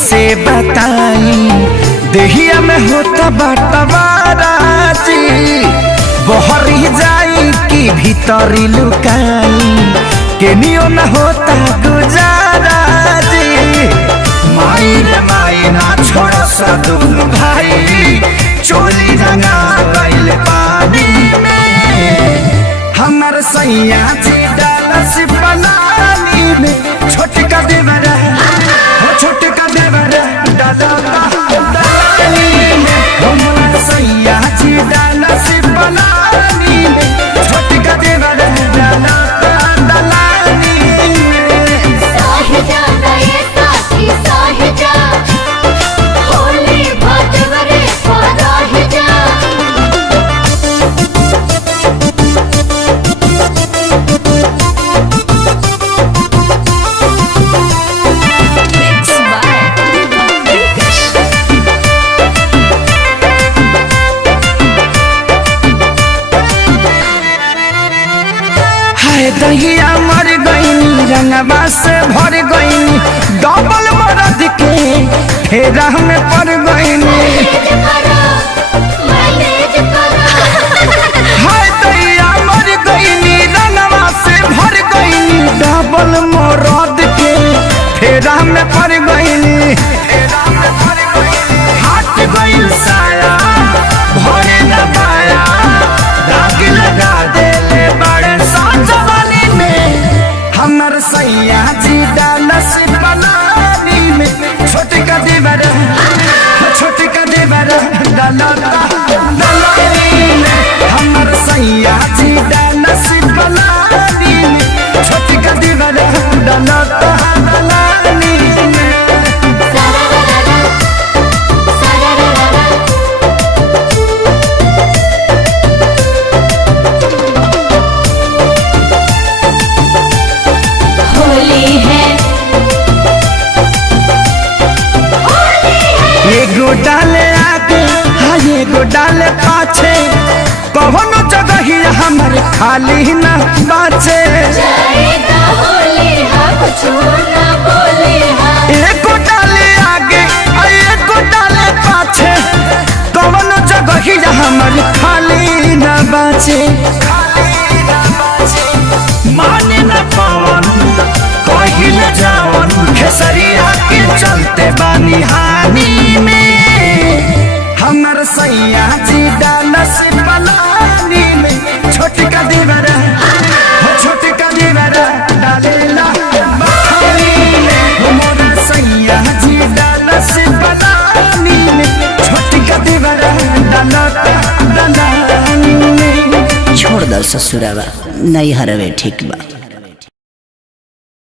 कैसे बताई देहिया में होता बटवाराजी बहरी जाई कि भीतरी लुकाई केनियो न होता गुजाराजी माई रे माई ना छोड़ सदुन भाई चोली रंगा गइल पानी में हमर सैया जी डालस पलानी में छोटका देवरा हो छोटका देवरा डालानी में हमर सैया जी डालस पलानी में छोटका देवरा डालानी में साहिजा गए साथी साहिजा होली भटवरे पराहिजा दहिया मर गईनी रंगवा से भर गईनी डबल मरद के फेरा में पड़ गईनी हाय दहिया मर गईनी रंगवा से भर गईनी डबल मरद के फेरा में पड़ गईनी हाथ गईल साया भरे न पाया दाग लगा देले बड़े साजवानी में हमर सैया जी डालस पलानी में छोटका देवरा डालानी में हमर सैया जी डालस पलानी में छोटका देवरा डालानी में एगो डाले आगे हाँ एगो डाले पाछे कौनो जगह ही हमर खाली न बाचे एगो डाले आगे एगो डाले पाछे कौनो जगह ही हमर खाली न बाचे माने न पावन कहीं न जावन खेसरिया के चलते बानी हानि में हमर सैया जी डालस पलानी में छोटका देवरा हो छोटका देवरा डालेला पानी में हमर सैया जी डालस पलानी में छोटका देवरा डालानी में छोड़ दो ससुरावा नहीं हरवे ठीक बा।